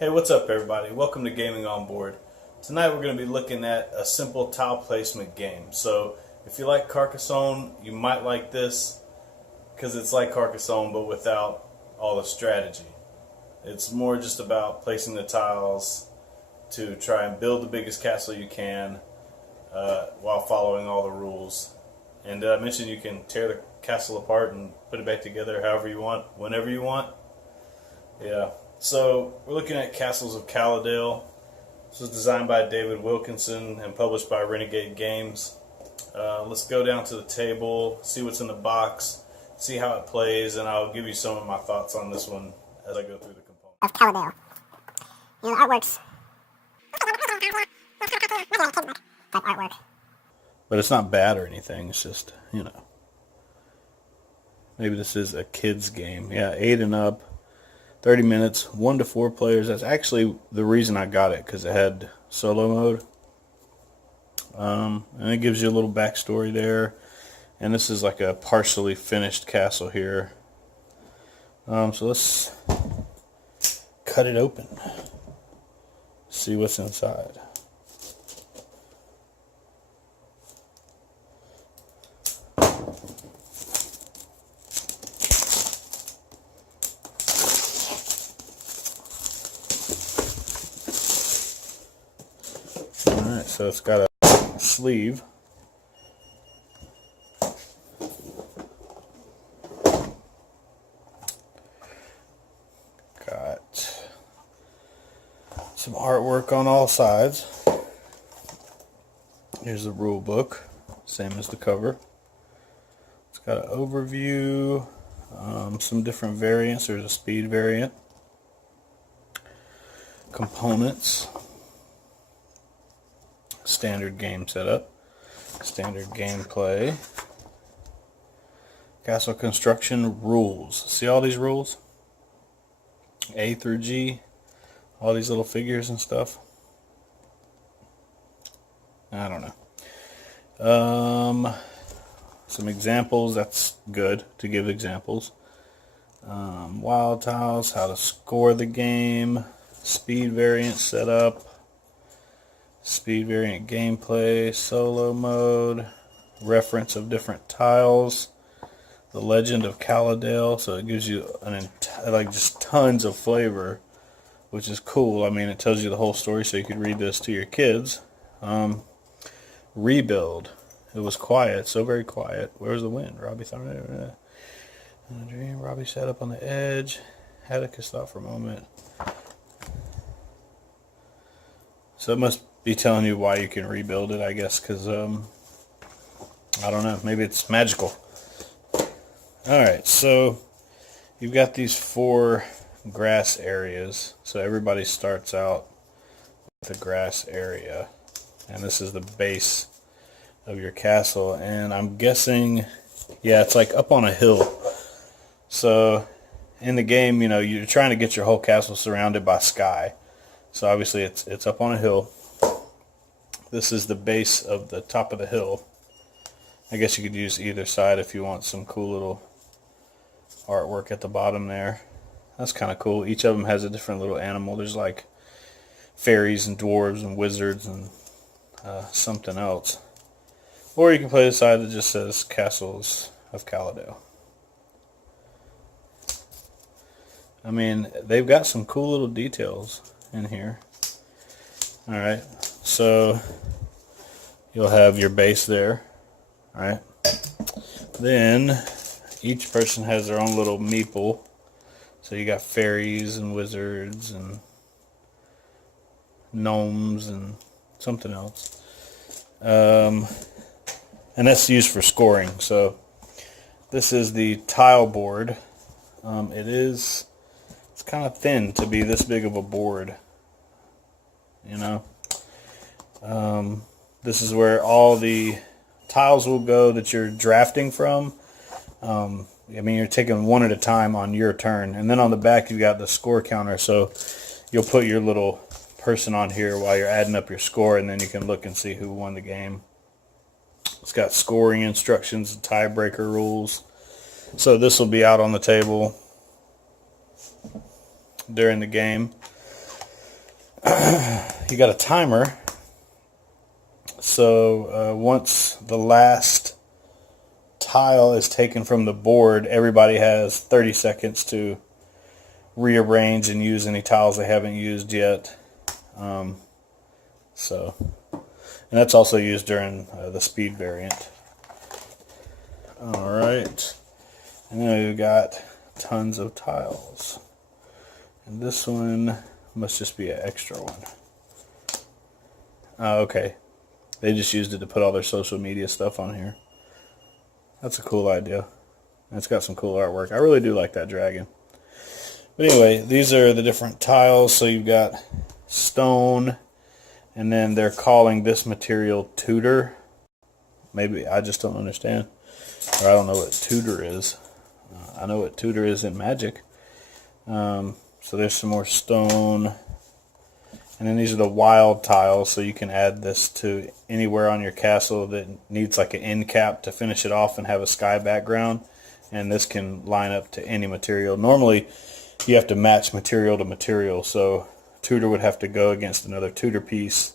Hey, what's up everybody? Welcome to Gaming on Board. Tonight we're going to be looking at a simple tile placement game. So if you like Carcassonne, you might like this because it's like Carcassonne but without all the strategy. It's more just about placing the tiles to try and build the biggest castle you can while following all the rules. And did I mention you can tear the castle apart and put it back together however you want, whenever you want? Yeah. So we're looking at Castles of Caladale. This was designed by David Wilkinson and published by Renegade Games. Let's go down to the table, see what's in the box, see how it plays, and I'll give you some of my thoughts on this one as I go through the components. Of Caladale. You know, the artwork's type artwork. But it's not bad or anything, it's just, you know. Maybe this is a kid's game. Yeah, 8 and up. 30 minutes, 1 to 4 players. That's actually the reason I got it, because it had solo mode. And it gives you a little backstory there. And this is like a partially finished castle here. So let's cut it open. See what's inside. Alright, so it's got a sleeve. Got some artwork on all sides. Here's the rule book, same as the cover. It's got an overview, some different variants. There's a speed variant, components, standard game setup, standard gameplay, castle construction rules. See all these rules? A through G, all these little figures and stuff. I don't know. Some examples, that's good to give examples. Wild tiles, how to score the game, speed variant setup, speed variant gameplay, solo mode, reference of different tiles, the legend of Caladale, so it gives you like just tons of flavor, which is cool. I mean, it tells you the whole story, so you could read this to your kids. Rebuild. It was quiet, so very quiet. Where's the wind? Robbie thought in a dream. Robbie sat up on the edge. Atticus thought for a moment. So it must be telling you why you can rebuild it, I guess, because I don't know, maybe it's magical. Alright, so you've got these 4 grass areas. So everybody starts out with a grass area, and this is the base of your castle. And I'm guessing, yeah, it's like up on a hill. So in the game, you know, you're trying to get your whole castle surrounded by sky. So obviously it's up on a hill. This is the base of the top of the hill. I guess you could use either side if you want some cool little artwork at the bottom there. That's kind of cool. Each of them has a different little animal. There's like fairies and dwarves and wizards and something else. Or you can play the side that just says Castles of Caladale. I mean, they've got some cool little details in here. Alright, so you'll have your base there. Alright, then each person has their own little meeple. So you got fairies and wizards and gnomes and something else. And that's used for scoring. So this is the tile board. It's kind of thin to be this big of a board. You know, this is where all the tiles will go that you're drafting from. I mean, you're taking one at a time on your turn, and then on the back you've got the score counter, so you'll put your little person on here while you're adding up your score, and then you can look and see who won the game. It's got scoring instructions, tiebreaker rules. So this will be out on the table during the game. you got a timer. So once the last tile is taken from the board, everybody has 30 seconds to rearrange and use any tiles they haven't used yet. And that's also used during the speed variant. Alright, and then we've got tons of tiles. And this one must just be an extra one. Oh, okay. They just used it to put all their social media stuff on here. That's a cool idea. It's got some cool artwork. I really do like that dragon. But anyway, these are the different tiles. So you've got stone, and then they're calling this material Tudor. Maybe I just don't understand. Or I don't know what Tudor is. I know what Tudor is in Magic. So there's some more stone. And then these are the wild tiles, so you can add this to anywhere on your castle that needs like an end cap to finish it off and have a sky background. And this can line up to any material. Normally, you have to match material to material, so Tudor would have to go against another Tudor piece,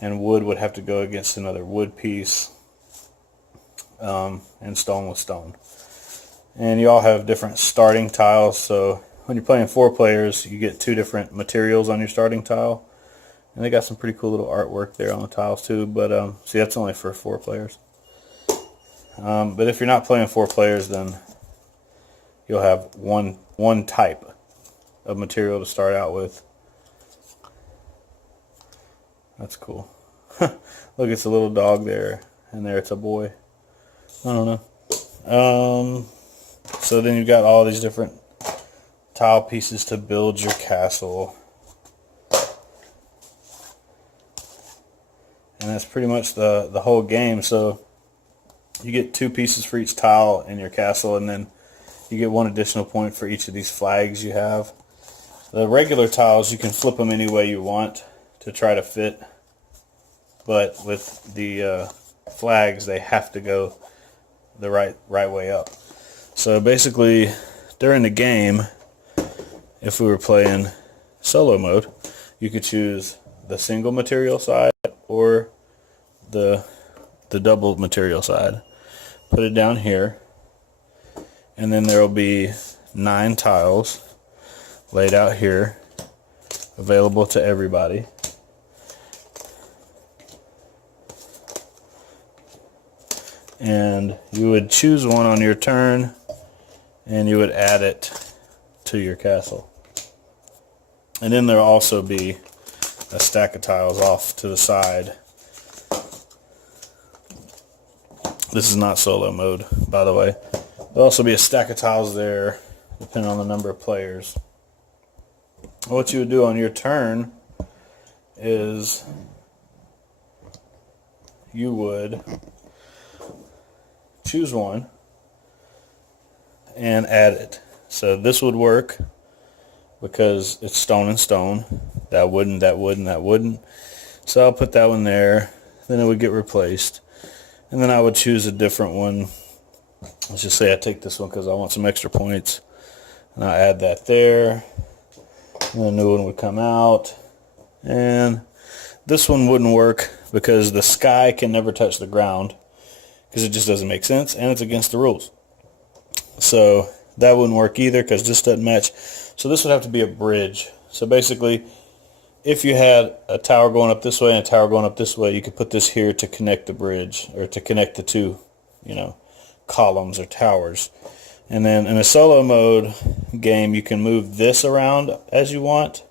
and wood would have to go against another wood piece, and stone with stone. And you all have different starting tiles, so when you're playing 4 players, you get 2 different materials on your starting tile. And they got some pretty cool little artwork there on the tiles too, but see, that's only for 4 players. But if you're not playing 4 players, then you'll have one type of material to start out with. That's cool. Look, it's a little dog there, and there it's a boy. I don't know. So then you've got all these different tile pieces to build your castle. And that's pretty much the whole game. So you get 2 pieces for each tile in your castle, and then you get 1 additional point for each of these flags you have. The regular tiles, you can flip them any way you want to try to fit. But with the flags, they have to go the right way up. So basically, during the game, if we were playing solo mode, you could choose the single material side or the double material side. Put it down here, and then there will be 9 tiles laid out here, available to everybody. And you would choose one on your turn, and you would add it to your castle. And then there'll also be a stack of tiles off to the side. This is not solo mode, by the way. There'll also be a stack of tiles there, depending on the number of players. What you would do on your turn is you would choose one and add it. So this would work because it's stone and stone. That wouldn't, that wouldn't, that wouldn't. So I'll put that one there. Then it would get replaced. And then I would choose a different one. Let's just say I take this one because I want some extra points. And I'll add that there. And a new one would come out. And this one wouldn't work because the sky can never touch the ground, because it just doesn't make sense, and it's against the rules. So that wouldn't work either because this doesn't match. So this would have to be a bridge. So basically, if you had a tower going up this way and a tower going up this way, you could put this here to connect the bridge, or to connect the 2, columns or towers. And then in a solo mode game, you can move this around as you want,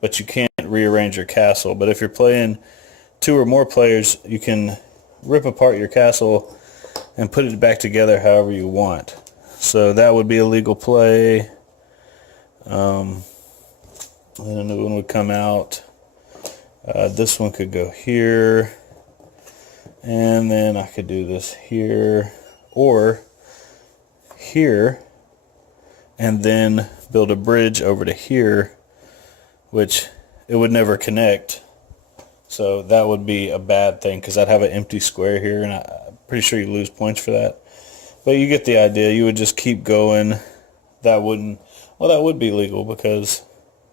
but you can't rearrange your castle. But if you're playing 2 or more players, you can rip apart your castle and put it back together however you want. So that would be a legal play. And a new one would come out. This one could go here, and then I could do this here or here, and then build a bridge over to here, which it would never connect. So that would be a bad thing because I'd have an empty square here, and I'm pretty sure you lose points for that. But you get the idea. You would just keep going. That wouldn't, well, that would be legal because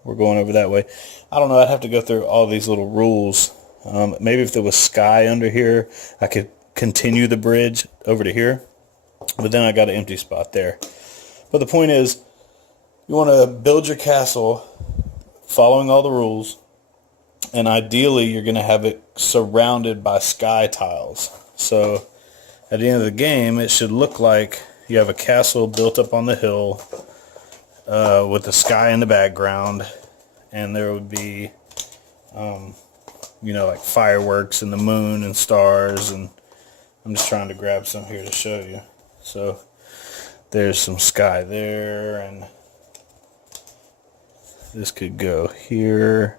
we're going over that way. I don't know. I'd have to go through all these little rules. Maybe if there was sky under here, I could continue the bridge over to here. But then I got an empty spot there. But the point is, you want to build your castle following all the rules. And ideally, you're going to have it surrounded by sky tiles. So at the end of the game, it should look like you have a castle built up on the hill with the sky in the background. And there would be, like fireworks and the moon and stars. And I'm just trying to grab some here to show you. So there's some sky there. And this could go here.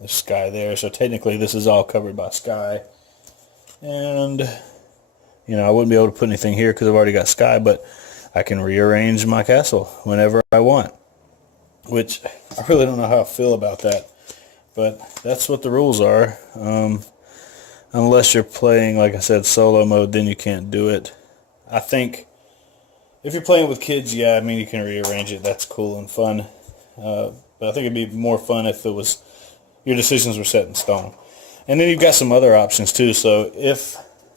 The sky there, so technically this is all covered by sky, and I wouldn't be able to put anything here because I've already got sky, but I can rearrange my castle whenever I want, which I really don't know how I feel about that, but that's what the rules are. Unless you're playing, like I said, solo mode, then you can't do it. I think if you're playing with kids, yeah, I mean, you can rearrange it. That's cool and fun, but I think it'd be more fun if it was your decisions were set in stone. And then you've got some other options too. So if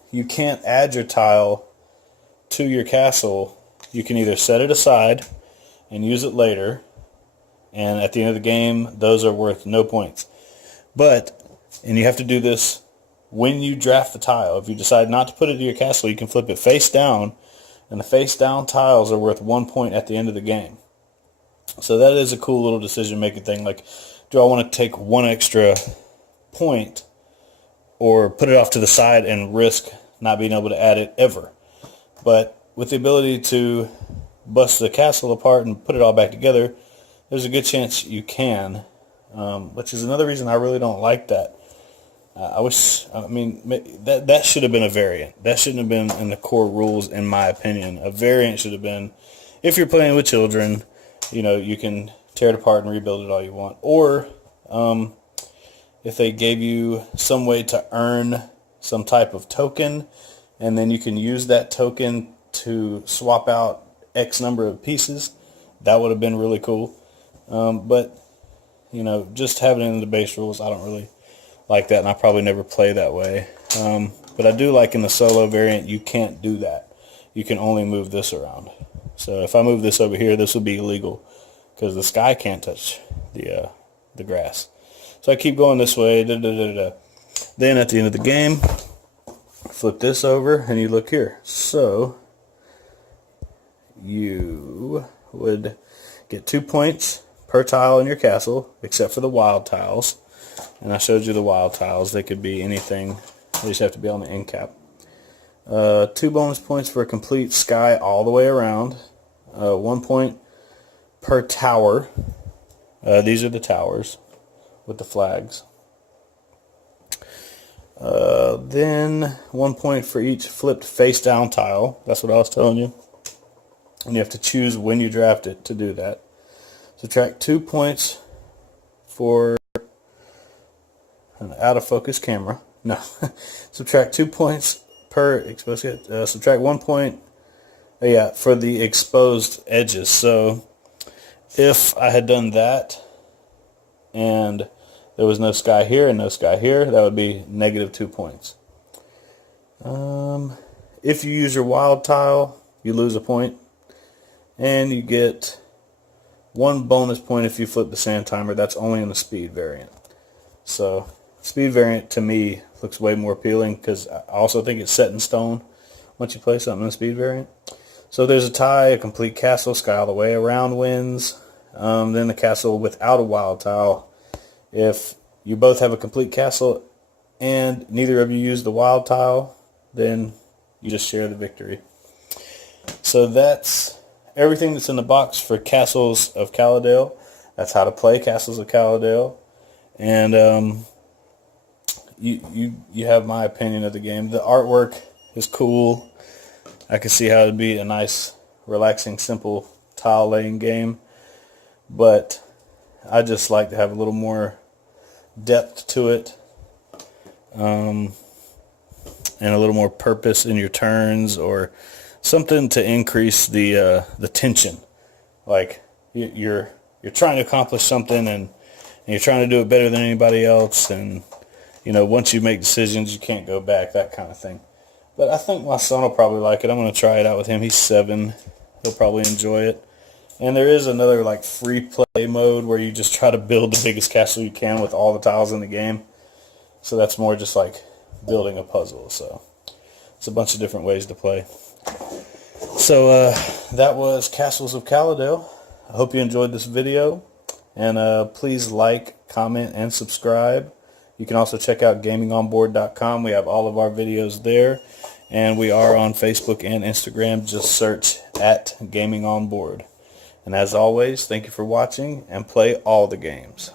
you can't add your tile to your castle, you can either set it aside and use it later, and at the end of the game, those are worth no points. And you have to do this when you draft the tile. If you decide not to put it to your castle, you can flip it face down, and the face down tiles are worth 1 point at the end of the game. So that is a cool little decision-making thing. Like, do I want to take one extra point or put it off to the side and risk not being able to add it ever? But with the ability to bust the castle apart and put it all back together, there's a good chance you can, which is another reason I really don't like that. That should have been a variant. That shouldn't have been in the core rules, in my opinion. A variant should have been, if you're playing with children, you can tear it apart and rebuild it all you want. Or if they gave you some way to earn some type of token, and then you can use that token to swap out X number of pieces, that would have been really cool. But just having it in the base rules, I don't really like that, and I probably never play that way. But I do like in the solo variant, you can't do that. You can only move this around. So if I move this over here, this would be illegal because the sky can't touch the grass. So I keep going this way. Then at the end of the game, flip this over and you look here. So you would get 2 points per tile in your castle, except for the wild tiles. And I showed you the wild tiles. They could be anything. They just have to be on the end cap. 2 bonus points for a complete sky all the way around. 1 point per tower. These are the towers with the flags. Then 1 point for each flipped face down tile. That's what I was telling you. And you have to choose when you draft it to do that. Subtract 2 points for an out of focus camera. No. Subtract 2 points per exposed. Subtract 1 point. For the exposed edges. So if I had done that and there was no sky here and no sky here, that would be negative 2 points. If you use your wild tile, you lose a point, and you get 1 bonus point if you flip the sand timer. That's only in the speed variant. So speed variant to me looks way more appealing because I also think it's set in stone once you play something in the speed variant. So there's a tie, a complete castle, sky all the way around wins. Then the castle without a wild tile. If you both have a complete castle and neither of you use the wild tile, then you just share the victory. So that's everything that's in the box for Castles of Caladale. That's how to play Castles of Caladale. And you have my opinion of the game. The artwork is cool. I can see how it'd be a nice, relaxing, simple tile laying game. But I just like to have a little more depth to it, and a little more purpose in your turns, or something to increase the tension. Like you're you're trying to accomplish something and you're trying to do it better than anybody else, and once you make decisions, you can't go back, that kind of thing. But I think my son will probably like it. I'm going to try it out with him. He's 7. He'll probably enjoy it. And there is another like free play mode where you just try to build the biggest castle you can with all the tiles in the game. So that's more just like building a puzzle. So it's a bunch of different ways to play. So that was Castles of Caladale. I hope you enjoyed this video. And please like, comment, and subscribe. You can also check out gamingonboard.com. We have all of our videos there. And we are on Facebook and Instagram. Just search @GamingOnBoard. And as always, thank you for watching, and play all the games.